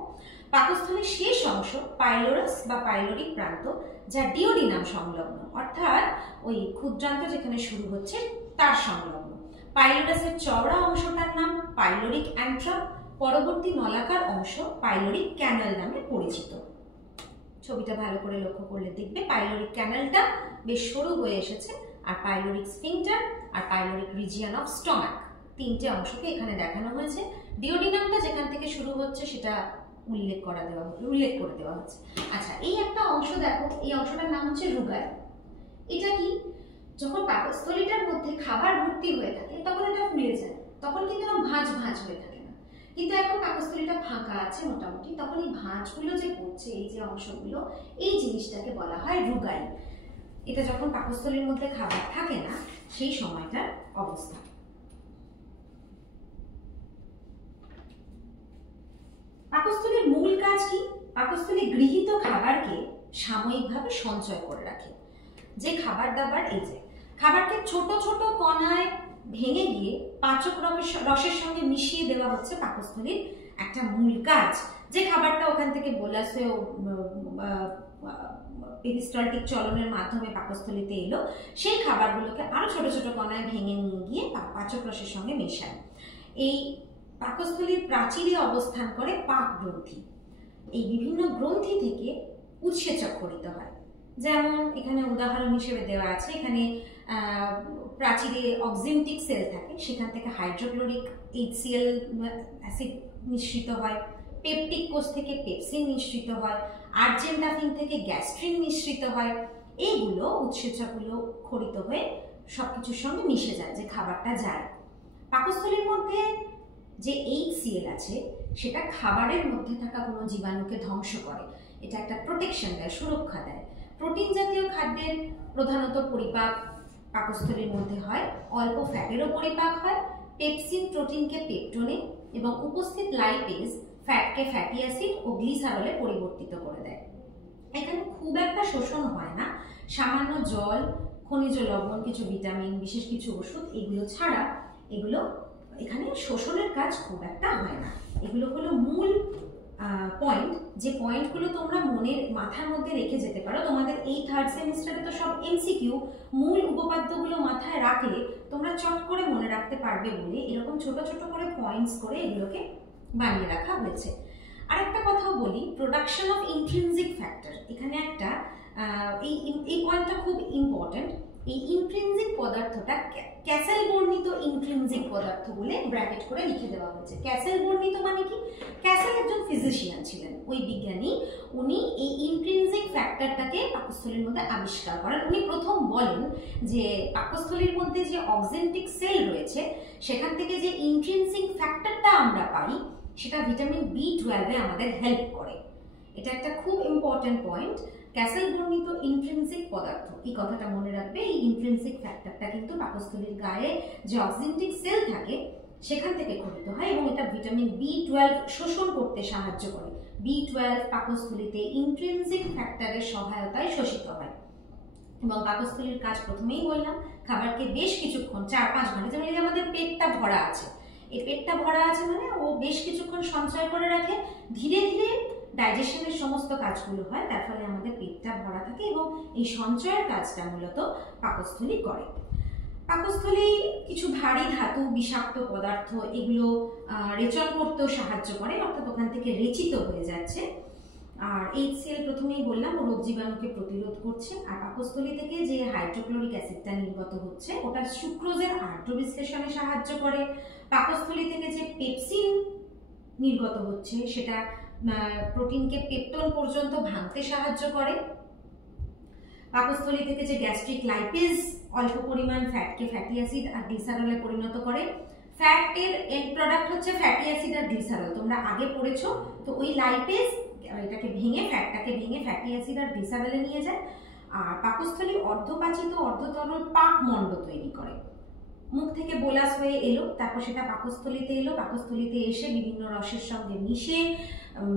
পাকস্থলীর শেষ অংশ পাইলোরাস বা পাইলোরিক প্রান্ত, যা ডিওডিনাম সংলগ্ন, অর্থাৎ ওই ক্ষুদ্রান্ত যেখানে শুরু হচ্ছে তার সংলগ্ন। পাইলোরাসের চওড়া অংশটার নাম পাইলোরিক অ্যান্ট্রাম। পরবর্তী নলাকার অংশ পাইলোরিক ক্যানাল নামে পরিচিত। ছবিটা ভালো করে লক্ষ্য করলে দেখবে পাইলোরিক ক্যানালটা বেশ সরু হয়ে এসেছে, আর পাইলোরিক স্ফিংটার আর পাইলোরিক রিজিয়ন অফ স্টমাক, 3টে অংশকে এখানে দেখানো হয়েছে। ডিওডিনামটা যেখান থেকে শুরু হচ্ছে সেটা উল্লেখ করে দেওয়া হচ্ছে। আচ্ছা, এই একটা অংশ দেখো, এই অংশটার নাম হচ্ছে রুগাই। এটা কি? যখন পাকস্থলীটার মধ্যে খাবার ভর্তি হয়ে থাকে তখন এটা ফুলে যায়, তখন কিন্তু এরকম ভাঁজ হয়ে থাকে না। কিন্তু এখন পাকস্থলীটা ফাঁকা আছে মোটামুটি, তখন এই ভাঁজগুলো যে পড়ছে, এই যে অংশগুলো, এই জিনিসটাকে বলা হয় রুগাই। এটা যখন পাকস্থলীর মধ্যে খাবার থাকে না সেই সময়টার অবস্থা। পাকস্থলীর মূল কাজ কি? পাকস্থলী গৃহীত খাবারকে সাময়িকভাবে সঞ্চয় করে রাখে। যে খাবার দাবার, এই যে খাবারকে ছোট ছোট কণায় ভেঙে গিয়ে পাচক রসের সঙ্গে মিশিয়ে দেওয়া হচ্ছে পাকস্থলীর একটা মূল কাজ, যে খাবারটা ওখান থেকে বোলাস হয়ে পেরিস্টালটিক চলনের মাধ্যমে পাকস্থলীতে এলো, সেই খাবারগুলোকে আরো ছোট ছোট কণায় ভেঙে নিয়ে গিয়ে পাচক রসের সঙ্গে মেশায়। এই পাকস্থলীর প্রাচীরে অবস্থান করে পাক গ্রন্থি। এই বিভিন্ন গ্রন্থি থেকে উৎসেচক খরিত হয়। যেমন এখানে উদাহরণ হিসেবে দেওয়া আছে, এখানে প্রাচীরে অক্সিনটিক সেল থাকে, সেখান থেকে হাইড্রোক্লোরিক HCl অ্যাসিড নিঃসৃত হয়। পেপটিক কোষ থেকে পেপসিন নিঃসৃত হয়। আর্জেন্টাফিন থেকে গ্যাস্ট্রিন নিঃসৃত হয়। এইগুলো উৎসেচকগুলো খরিত হয়ে সবকিছুর সঙ্গে মিশে যায়, যে খাবারটা যায়। পাকস্থলীর মধ্যে যে HCl আছে সেটা খাবারের মধ্যে থাকা কোনো জীবাণুকে ধ্বংস করে, এটা একটা প্রোটেকশন দেয়, সুরক্ষা দেয়। প্রোটিন জাতীয় খাদ্যের প্রধানত পরিপাক পাকস্থলীর মধ্যে হয়, অল্প ফ্যাটেরও পরিপাক হয়। পেপসিন প্রোটিনকে পেপটোনে এবং উপস্থিত লাইপেজ ফ্যাটকে ফ্যাটি অ্যাসিড ও গ্লিসারলে পরিবর্তিত করে দেয়। এখানে খুব একটা শোষণ হয় না, সামান্য জল, খনিজ লবণ, কিছু ভিটামিন, বিশেষ কিছু ওষুধ, এগুলো ছাড়া এগুলো এখানে শোষণের কাজ খুব একটা হয় না। এগুলো হলো মূল পয়েন্ট, যে পয়েন্টগুলো তোমরা মাথার মধ্যে রেখে যেতে পারো। তোমাদের এই থার্ড সেমিস্টারে তো সব MCQ, মূল উপপাদ্যগুলো মাথায় রাখলে তোমরা চট করে মনে রাখতে পারবে বলে এরকম ছোট ছোট করে পয়েন্টস করে এগুলোকে বানিয়ে রাখা হয়েছে। আর একটা কথাও বলি, প্রোডাকশন অফ ইন্ট্রিনজিক ফ্যাক্টর, এখানে একটা এই পয়েন্টটা খুব ইম্পর্টেন্ট। এই ইন্ট্রিনজিক পদার্থটা ক্যাসেল বর্ণিত ইন্ট্রিনজিক পদার্থ বলে ব্র্যাকেট করে লিখে দেওয়া হয়েছে। ক্যাসেল বর্ণিত মানে কি? ক্যাসেল একজন ফিজিশিয়ান ছিলেন, ওই বিজ্ঞানী, উনি এই ইন্ট্রিনজিক ফ্যাক্টরটাকে পাকস্থলীর মধ্যে আবিষ্কার করেন। উনি প্রথম বলেন যে পাকস্থলীর মধ্যে যে অক্সেন্টিক সেল রয়েছে সেখান থেকে যে ইন্ট্রিনজিক ফ্যাক্টরটা আমরা পাই সেটা ভিটামিন B12 এ আমাদের হেল্প করে। এটা একটা খুব ইম্পর্টেন্ট পয়েন্ট। ক্যাসেল বর্ণিত ইন্ট্রিনসিক পদার্থ, এই কথাটা মনে রাখবে। এই ইন্ট্রিনসিক ফ্যাক্টরটা কিন্তু পাকস্থলীর গায়ে যে অক্সিনটিক সেল থাকে সেখান থেকে খরিত হয় এবং এটা ভিটামিন B12 শোষণ করতে সাহায্য করে। B12 পাকস্থলীতে ইন্ট্রিনসিক ফ্যাক্টরের সহায়তায় শোষিত হয় এবং পাকস্থলীর কাজ প্রথমেই বললাম, খাবারকে বেশ কিছুক্ষণ 4-5 ঘন্টা, যেমন এই আমাদের পেটটা ভরা আছে, এই পেটটা ভরা আছে মানে ও বেশ কিছুক্ষণ সঞ্চয় করে রাখে, ধীরে ধীরে ডাইজেশনের সমস্ত কাজগুলো হয়, তার ফলে আমাদের পেটটা ভরা থাকে এবং এই সঞ্চয়ের কাজটা মূলত পাকস্থলী করে। পাকস্থলী কিছু ভারী ধাতু, বিষাক্ত পদার্থ এগুলো রেচন করতেও সাহায্য করে, অর্থাৎ ওখান থেকে রেচিত হয়ে যাচ্ছে। আর HCl প্রথমেই বললাম ও রোগ জীবাণুকে প্রতিরোধ করছে। আর পাকস্থলী থেকে যে হাইড্রোক্লোরিক অ্যাসিডটা নির্গত হচ্ছে ওটা সুক্রোজের আর্দ্র বিশ্লেষণে সাহায্য করে। পাকস্থলী থেকে যে পেপসিন নির্গত হচ্ছে সেটা প্রোটিনকে পেপটোন পর্যন্ত ভাঙতে সাহায্য করে। পাকস্থলী থেকে যে গ্যাস্ট্রিক লাইপেজ অল্প পরিমাণ ফ্যাটকে ফ্যাটি অ্যাসিড আর গ্লিসারলে পরিণত করে। ফ্যাটের এন্ড প্রোডাক্ট হচ্ছে ফ্যাটি অ্যাসিড আর গ্লিসারল, তোমরা আগে পড়েছো। তো ওই লাইপেজ এটাকে ভেঙে, ফ্যাটটাকে ভেঙে ফ্যাটি অ্যাসিড আর গ্লিসারলে নিয়ে যায়। আর পাকস্থলী অর্ধপাচিত অর্ধতরল পাকমণ্ড তৈরি করে। মুখ থেকে বোলাস হয়ে এলো, তারপর সেটা পাকস্থলীতে এলো, পাকস্থলীতে এসে বিভিন্ন রসের সঙ্গে মিশে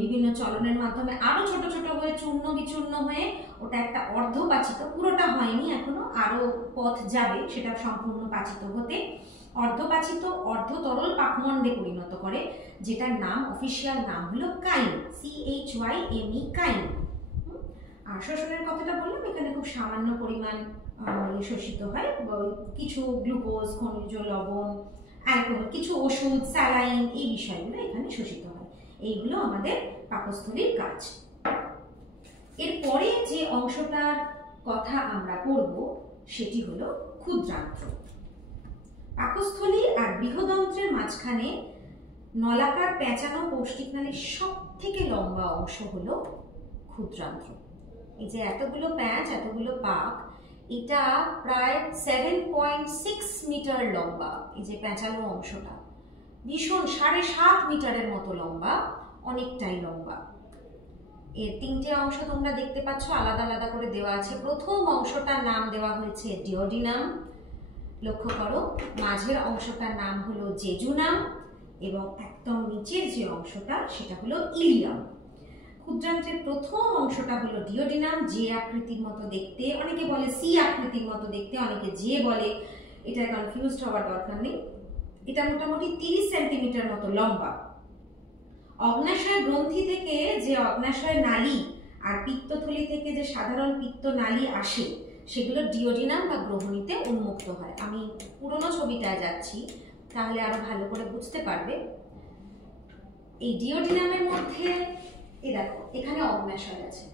বিভিন্ন চলনের মাধ্যমে আরো ছোট ছোট হয়ে চূর্ণ বিচূর্ণ হয়ে ওটা একটা অর্ধপাচিত, পুরোটা হয়নি এখনো, আরো পথ যাবে সেটা সম্পূর্ণ পাচিত হতে, অর্ধপাচিত অর্ধতরল পাকমণ্ডে পরিণত করে, যেটার নাম, অফিসিয়াল নাম হলো কাইন, CHYME, কাইন। আর শোষণের কথাটা বললাম, এখানে খুব সামান্য পরিমাণ শোষিত হয়, কিছু গ্লুকোজ, খনিজ লবণ, অ্যালকোহল, কিছু ওষুধ, স্যালাইন, এই বিষয়গুলো এখানে শোষিত হয়। এইগুলো আমাদের পাকস্থলীর কাজ। এরপরে যে অংশটার কথা আমরা পড়ব সেটি হলো ক্ষুদ্রান্ত্র। পাকস্থলী আর বৃহদন্ত্রের মাঝখানে নলাকার পেঁচানো পৌষ্টিকনালীর সব থেকে লম্বা অংশ হলো ক্ষুদ্রান্ত্র। এই যে এতগুলো প্যাঁচ, এতগুলো পাক, এটা প্রায় 7.6 মিটার লম্বা। এই যে পেঁচালো অংশটা ভীষণ 7.5 মিটারের মতো লম্বা, অনেকটাই লম্বা। এর 3টে অংশ তোমরা দেখতে পাচ্ছ, আলাদা আলাদা করে দেওয়া আছে। প্রথম অংশটার নাম দেওয়া হয়েছে ডিওডিনাম, লক্ষ্য করো। মাঝের অংশটার নাম হলো জেজুনাম এবং একদম নিচের যে অংশটা সেটা হলো ইলিয়াম। ক্ষুদ্রান্ত্রের প্রথম অংশটা হলো ডিওডিনাম, যে আকৃতির মতো দেখতে, অনেকে বলে সি আকৃতির মতো দেখতে, অনেকে যে বলে, এটা কনফিউজড হওয়ার দরকার নেই। এটা মোটামুটি 30 সেন্টিমিটার মতো লম্বা। অগ্ন্যাশয় গ্রন্থি থেকে যে অগ্ন্যাশয় নালী আর পিত্তথলি থেকে যে সাধারণ পিত্ত নালী আসে সেগুলো ডিওডিনাম বা গ্রহণীতে উন্মুক্ত হয়। আমি পুরনো ছবিটায় যাচ্ছি, তাহলে আরো ভালো করে বুঝতে পারবে। এই ডিওডিনামের মধ্যে এই দেখো এখানে অগ্ন্যাশয় আছে,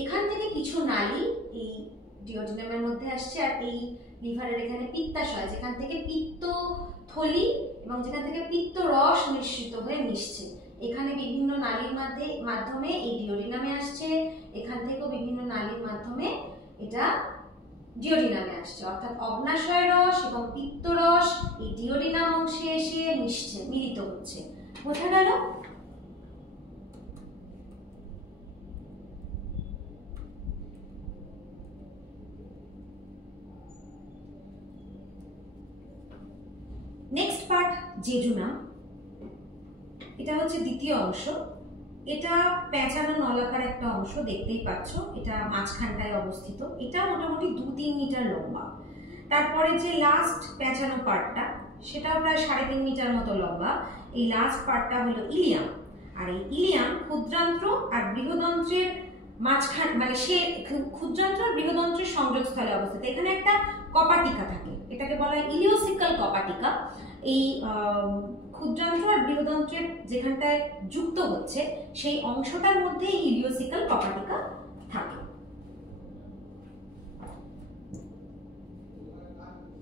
এখান থেকে কিছু নালী এই ডিওডিনামের মধ্যে আসছে, আর এই লিভারের এখানে পিত্তাশয়, যেখান থেকে পিত্ত থলি এবং যেখান থেকে পিত্ত রস নিঃসৃত হয়ে মিশছে, এখানে বিভিন্ন নালীর মাধ্যমে এই ডিওডিনামে আসছে, এখান থেকেও বিভিন্ন নালীর মাধ্যমে এটা ডিওডিনামে আসছে। অর্থাৎ অগ্ন্যাশয় রস এবং পিত্ত রস এই ডিওডিনাম অংশে এসে মিশছে, মিলিত হচ্ছে। বোঝা গেল? Next part jejunum. এটা হচ্ছে দ্বিতীয় অংশ। এটা পেঁচানো নলাকার একটা অংশ, দেখতেই পাচ্ছ, এটা মাঝখানটায় অবস্থিত। এটা মোটামুটি 2-3 মিটার লম্বা। তারপরে যে লাস্ট পেঁচানো পার্টটা সেটাও প্রায় 3.5 মিটার মতো লম্বা। এই লাস্ট পার্টটা হলো ইলিয়াম। আর এই ইলিয়াম ক্ষুদ্রান্ত্র আর বৃহদন্ত্রের মাঝখান, মানে সে ক্ষুদ্রান্ত্র আর বৃহদন্ত্রের সংযোগস্থলে অবস্থিত। এখানে একটা কপাটিকা থাকে, এটাকে বলা হয় ইলিওসিক্যাল কপাটিকা। এই ক্ষুদ্রান্ত্র আর বৃহদন্ত্রের যেখানটায় যুক্ত হচ্ছে সেই অংশটার মধ্যে ইলিওসিক্যাল কপাটিকা থাকে।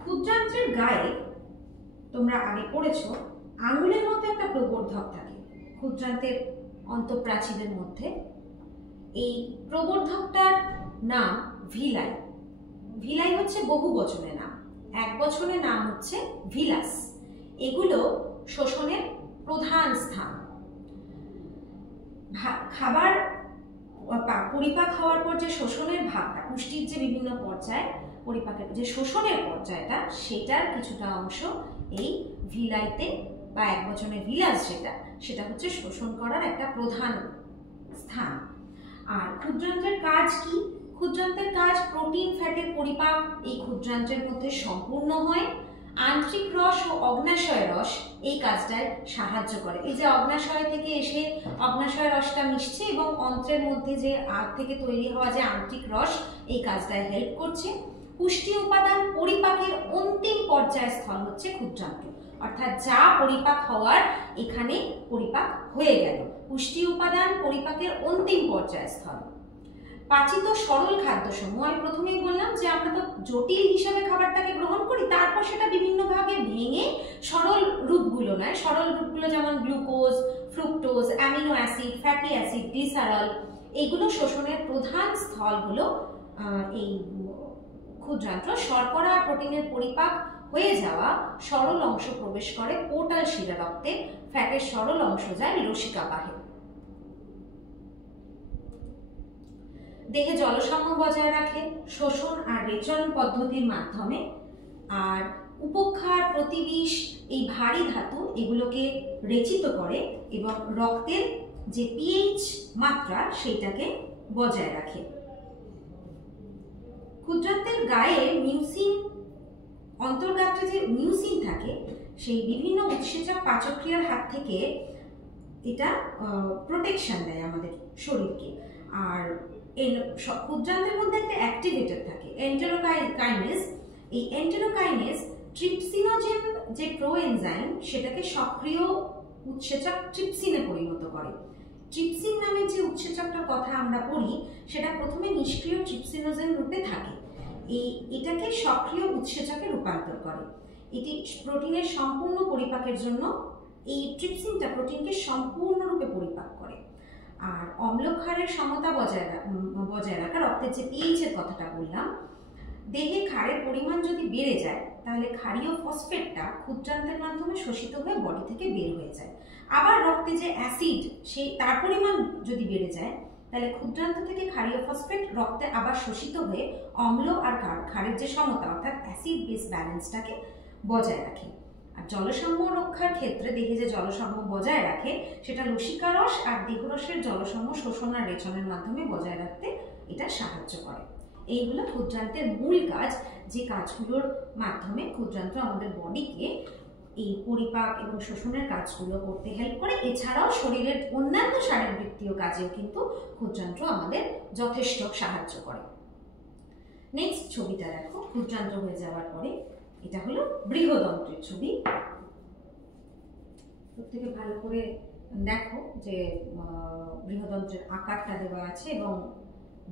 ক্ষুদ্রান্ত্রের গায়ে তোমরা আগে পড়েছো আঙুলের মতো একটা প্রবর্ধক থাকে ক্ষুদ্রান্তের অন্তঃপ্রাচীরের মধ্যে। এই প্রবর্ধকটার নাম ভিলাই। ভিলাই হচ্ছে বহু বচনের নাম, এক বচনের নাম হচ্ছে ভিলাস। এগুলো শোষণের প্রধান স্থান। খাবার পরিপাক হওয়ার পর যে শোষণের ভাগটা, পুষ্টির যে বিভিন্ন পর্যায়, পরিপাকের যে শোষণের পর্যায়টা, সেটার কিছুটা অংশ এই ভিলাইতে বা এক বচনে ভিলাস, সেটা হচ্ছে শোষণ করার একটা প্রধান স্থান। আর ক্ষুদ্রান্ত্রের কাজ কি? ক্ষুদ্রান্তের কাজ প্রোটিন ফ্যাটের পরিপাক এই ক্ষুদ্রান্ত্রের মধ্যে সম্পূর্ণ হয়। আন্ত্রিক রস ও অগ্ন্যাশয় রস এই কাজটায় সাহায্য করে। এই যে অগ্ন্যাশয় থেকে এসে অগ্ন্যাশয় রসটা মিশছে এবং অন্ত্রের মধ্যে যে আগ থেকে তৈরি হওয়া যে আন্ত্রিক রস এই কাজটায় হেল্প করছে। পুষ্টি উপাদান পরিপাকের অন্তিম পর্যায় স্থল হচ্ছে ক্ষুদ্রান্ত্র, অর্থাৎ যা পরিপাক হওয়ার এখানে পরিপাক হয়ে গেল। পুষ্টি উপাদান পরিপাকের অন্তিম পর্যায় স্থল। পাচিত সরল খাদ্যসমূহ, আমি প্রথমেই বললাম যে আমরা তো জটিল হিসাবে খাবারটাকে গ্রহণ করি, তারপর সেটা বিভিন্ন ভাগে ভেঙে সরল রূপগুলো নেয়। সরল রূপগুলো যেমন glucose, fructose, amino acid, fatty acid, glycerol, এগুলো শোষণের প্রধান স্থল হলো এই ক্ষুদ্রান্ত্র। শর্করা আর প্রোটিনের পরিপাক হয়ে যাওয়া সরল অংশ প্রবেশ করে পোর্টাল শিরা রক্তে, ফ্যাটের সরল অংশ যায় লসিকাবাহে। দেহে জলসাম্য বজায় রাখে শোষণ আর রেচন পদ্ধতির মাধ্যমে। আর উপক্ষার, প্রতিবিষ, এই ভারী ধাতু এগুলোকে রেচিত করে এবং রক্তের যে পিএইচ মাত্রা সেইটাকে বজায় রাখে। ক্ষুদ্রান্তের গায়ে মিউসিন, অন্তর্গাত্রে যে মিউসিন থাকে, সেই বিভিন্ন উৎসেচক পাচক্রিয়ার হাত থেকে এটা প্রোটেকশন দেয় আমাদের শরীরকে। আর ক্ষুদ্রান্তের মধ্যে একটা অ্যাক্টিভেটর থাকে এন্টেরোকাইনেজ। এই এন্টেরোকাইনেজ ট্রিপসিনোজেন যে প্রোএনজাইম সেটাকে সক্রিয় উৎসেচক ট্রিপসিনে পরিণত করে। ট্রিপসিন নামের যে উৎসেচকটার কথা আমরা পড়ি সেটা প্রথমে নিষ্ক্রিয় ট্রিপসিনোজেন রূপে থাকে, এটাকে সক্রিয় উৎসেচকে রূপান্তর করে। এটি প্রোটিনের সম্পূর্ণ পরিপাকের জন্য, এই ট্রিপসিনটা প্রোটিনকে সম্পূর্ণরূপে পরিপাক করে। আর অম্লক্ষারের সমতা বজায় রাখা, রক্তের যে পিএইচ এর কথাটা বললাম, দেহে ক্ষারের পরিমাণ যদি বেড়ে যায় তাহলে ক্ষারীয় ফসফেটটা ক্ষুদ্রান্তের মাধ্যমে শোষিত হয়ে বডি থেকে বের হয়ে যায়। আবার রক্তে যে অ্যাসিড, সেই তার পরিমাণ যদি বেড়ে যায় তাহলে ক্ষুদ্রান্ত থেকে ক্ষারীয় ফসফেট রক্তে আবার শোষিত হয়ে অম্ল আর ক্ষারের যে সমতা, অর্থাৎ অ্যাসিড বেস ব্যালেন্সটাকে বজায় রাখে। আর জলসাম্য রক্ষার ক্ষেত্রে দেহে যে জলসাম্য বজায় রাখে সেটা লসিকা রস আর দেহরসের জলসাম্য শোষণ আর রেচনের মাধ্যমে বজায় রাখতে এটা সাহায্য করে। এইগুলো ক্ষুদ্রান্তের মূল কাজ, যে কাজগুলোর মাধ্যমে ক্ষুদ্রান্ত আমাদের বডিকে এই পরিপাক এবং শোষণের কাজগুলো করতে হেল্প করে। এছাড়াও শরীরের অন্যান্য শারীরবৃত্তীয় কাজেও কিন্তু ক্ষুদ্রান্ত্র আমাদের যথেষ্ট সাহায্য করে। নেক্সট ছবিটা দেখো, ক্ষুদ্রান্ত্র হয়ে যাওয়ার পরে এটা হলো বৃহদন্ত্রের ছবি। প্রত্যেকে ভালো করে দেখো যে বৃহদন্ত্রের আকারটা দেওয়া আছে এবং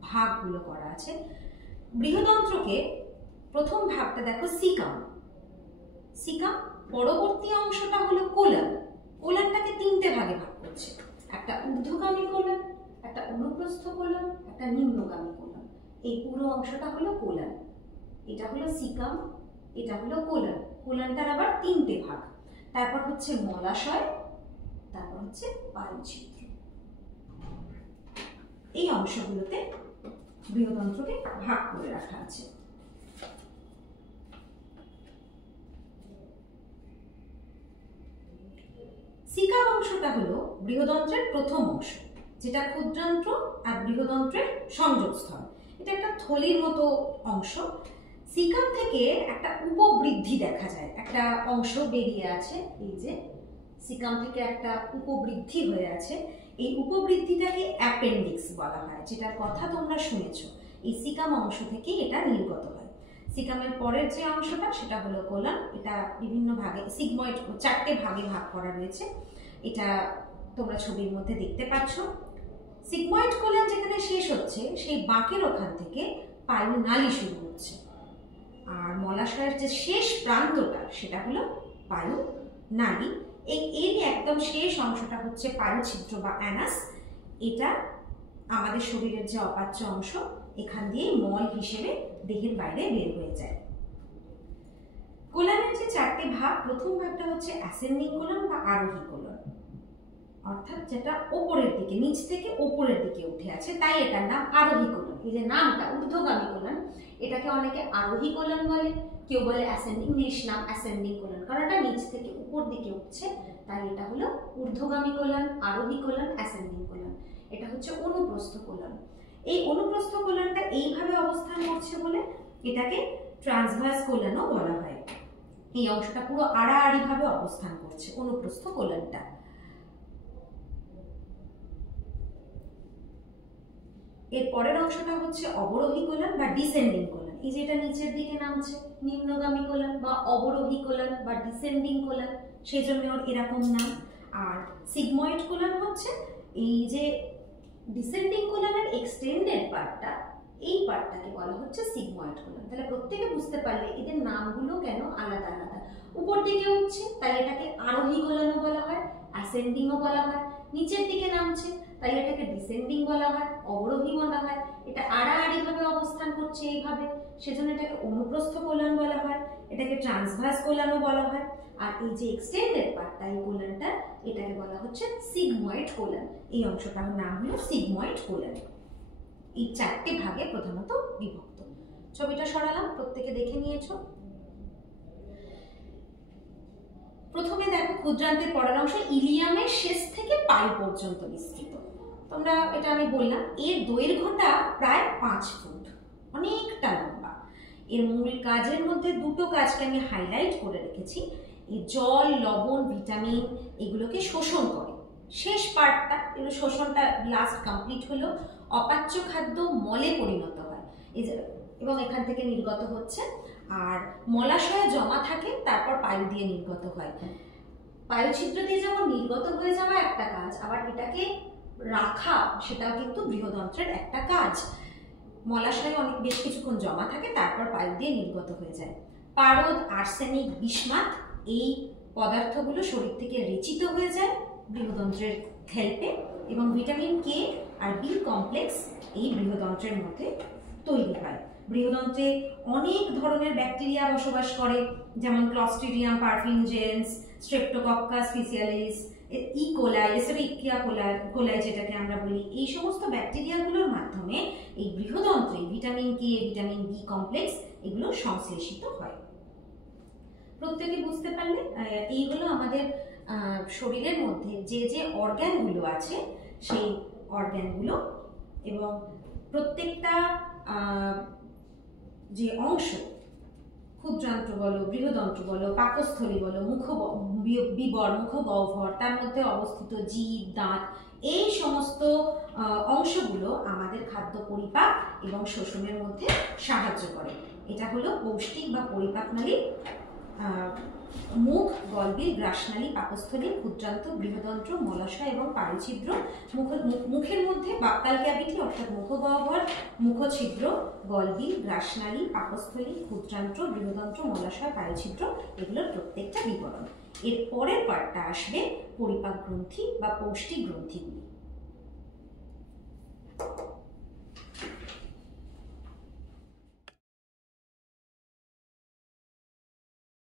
ভাগগুলো করা আছে। বৃহদন্ত্রকে প্রথম ভাগটা দেখো সিকাম, সিকাম, পরবর্তী অংশটা হলো কোলন। কোলনটাকে তিনটে ভাগে ভাগ করছে, একটা ঊর্ধ্বগামী কোলন, একটা অনুপ্রস্থ কোলন, একটা নিম্নগামী কোলন। এই পুরো অংশটা হলো কোলন, এটা হলো সিকাম, এটা হলো কোলন। কোলনটার আবার তিনটে ভাগ, তারপর হচ্ছে মলাশয়, তারপর হচ্ছে পায়ুছিদ্র। এই অংশগুলোতে বৃহদন্ত্রকে ভাগ করে রাখা আছে। সিকাম অংশটা হলো বৃহদন্ত্রের প্রথম অংশ, যেটা ক্ষুদ্রান্ত্র আর বৃহদন্ত্রের সংযোগস্থল। এটা একটা থলির মতো অংশ। সিকাম থেকে একটা উপবৃদ্ধি দেখা যায়, একটা অংশ বেরিয়ে আছে, এই যে সিকাম থেকে একটা উপবৃদ্ধি হয়ে আছে। এই উপবৃদ্ধিটাকে অ্যাপেন্ডিক্স বলা হয়, যেটার কথা তোমরা শুনেছো। এই সিকাম অংশ থেকে এটা নির্গত হয়। সিকামের পরের যে অংশটা সেটা হলো কোলন। এটা বিভিন্ন ভাগে, সিগময়েড, 4টে ভাগে ভাগ করা রয়েছে, এটা তোমরা ছবির মধ্যে দেখতে পাচ্ছ। সিগময়েড কোলন যেখানে শেষ হচ্ছে, সেই বাঁকের ওখান থেকে পায়ু নালী শুরু হচ্ছে। আর মলাশয়ের যে শেষ প্রান্তটা সেটা হলো পায়ু নালী। এরই একদম শেষ অংশটা হচ্ছে পায়ুছিদ্র বা অ্যানাস। এটা আমাদের শরীরের যে অপাচ্য অংশ, এখান দিয়ে মল হিসেবে দেহের বাইরে বের হয়ে যায়। কোলনের যে 4টে ভাগ, প্রথম ভাগটা হচ্ছে অ্যাসেন্ডিং কোলন বা আরোহী কোলন, অর্থাৎ যেটা ওপরের দিকে, নিচ থেকে ওপরের দিকে উঠে আছে, তাই এটার নাম আরোহী কোলন। এই যে নামটা ঊর্ধ্বগামী কোলন, এটাকে অনেকে আরোহী কোলন বলে, কেউ বলে অ্যাসেন্ডিং, ইংলিশ নাম অ্যাসেন্ডিং কোলন, কারণ এটা নিচ থেকে উপর দিকে উঠছে, তাই এটা হলো ঊর্ধ্বগামী কোলন, আরোহী কোলন, অ্যাসেন্ডিং কোলন। এটা হচ্ছে অনুপ্রস্থ কোলন। এই অনুপ্রস্থ কোলনটা এইভাবে অবস্থান করছে বলে এটাকে ট্রান্সভার্স কোলনও বলা হয়। এই অংশটা পুরো আড়াআড়ি ভাবে অবস্থান করছে অনুপ্রস্থ কোলনটা। এর পরের অংশটা হচ্ছে অবরোহী কোলন বা ডিসেন্ডিং কোলন। এই যে এটা নিচের দিকে নামছে, নিম্নগামী কোলন বা অবরোহী কোলন বা ডিসেন্ডিং কোলন, সেই জন্য ওর এরকম নাম। আর সিগময়েড কোলন হচ্ছে এই যে ডিসেন্ডিং কোলনের এক্সটেন্ডেড পার্টটা, এই পার্টটাকে বলা হচ্ছে সিগময়েড কোলন। তাহলে প্রত্যেকে বুঝতে পারলে এদের নামগুলো কেন আলাদা আলাদা। উপর দিকে উঠছে তাই এটাকে আরোহী কোলনও বলা হয়, অ্যাসেন্ডিংও বলা হয়। নিচের দিকে নামছে তাই এটাকে ডিসেন্ডিং বলা হয়, অবরোহী বলা হয়। এটা আড়াআড়ি ভাবে অবস্থান করছে এইভাবে, সেজন্য এটাকে অনুপ্রস্থ কোলন বলা হয়, এটাকে ট্রান্সভার্স কোলনও বলা হয়। আর এই যে এক্সটেন্ডেড পার্টটা, এই কোলনটা, এটাকে বলা হচ্ছে সিগময়েড কোলন। এই অংশটার নাম হলো সিগময়েড কোলন। এই 4টে ভাগে প্রধানত বিভক্ত। ছবিটা সরালাম, প্রত্যেকে দেখে নিয়েছো। প্রথমে দেখো ক্ষুদ্রান্তের পরের অংশ ইলিয়ামের শেষ থেকে পায়ু পর্যন্ত বিস্তৃত। তোমরা, এটা আমি বললাম, এর দৈর্ঘ্যটা প্রায় 5 ফুট, অনেকটা লম্বা। এর মূল কাজের মধ্যে দুটো কাজকে আমি হাইলাইট করে রেখেছি। এই জল, লবণ, ভিটামিন এগুলোকে শোষণ করে। শেষ পার্টটা, এগুলো শোষণটা লাস্ট কমপ্লিট হলো, অপাচ্য খাদ্য মলে পরিণত হয় এবং এখান থেকে নির্গত হচ্ছে। আর মলাশয়ে জমা থাকে, তারপর পায়ু দিয়ে নির্গত হয়। পায়ুছিদ্র দিয়ে যেমন নির্গত হয়ে যাওয়া একটা কাজ, আবার এটাকে রাখা সেটাও কিন্তু বৃহদন্ত্রের একটা কাজ। মলাশয়ে অনেক বেশ কিছুক্ষণ জমা থাকে, তারপর পায়ু দিয়ে নির্গত হয়ে যায়। পারদ, আর্সেনিক, বিসমাথ এই পদার্থগুলো শরীর থেকে রেচিত হয়ে যায় বৃহদন্ত্রের হেল্পে, এবং ভিটামিন কে আর বি কমপ্লেক্স এই বৃহদন্ত্রের মধ্যে তৈরি হয়। বৃহদন্ত্রে অনেক ধরনের ব্যাকটেরিয়া বসবাস করে, যেমন ক্লস্ট্রিডিয়াম পারফিউজেন্স, স্ট্রেপ্টোকক্কাস স্পেশালিস, ই কোলাই, এসেরিকিয়া কোলাই যেটাকে আমরা বলি। এই সমস্ত ব্যাকটেরিয়াগুলোর মাধ্যমে এই বৃহদন্ত্রে vitamin K, vitamin B complex এগুলো সংশ্লেষিত হয়। প্রত্যেকে বুঝতে পারলে এই হলো আমাদের শরীরের মধ্যে যে যে অর্গ্যানগুলো আছে সেই অর্গ্যানগুলো, এবং প্রত্যেকটা যে অংশ ক্ষুদ্রান্ত্র বলো, বৃহদন্ত্র বলো, পাকস্থলী বলো, বিবর, মুখগহ্বর, তার মধ্যে অবস্থিত জীব, দাঁত, এই সমস্ত অংশগুলো আমাদের খাদ্য পরিপাক এবং শোষণের মধ্যে সাহায্য করে। এটা হলো পৌষ্টিক বা পরিপাক নালী। মুখ, গলবিল, গ্রাসনালী, পাকস্থলী, ক্ষুদ্রান্ত্র, বৃহদন্ত্র, মলাশয় এবং পারিছিদ্র। মুখের মধ্যে বাক্যাল ক্যাভিটি অর্থাৎ মুখগহ্বর, মুখছিদ্র, গলবিল, গ্রাসনালী, পাকস্থলী, ক্ষুদ্রান্ত্র, বৃহদন্ত্র, মলাশয়, পারিছিদ্র, এগুলোর প্রত্যেকটা বিবরণ। এর পরের পার্টটা আসবে পরিপাক গ্রন্থি বা পৌষ্টিক গ্রন্থিগুলি।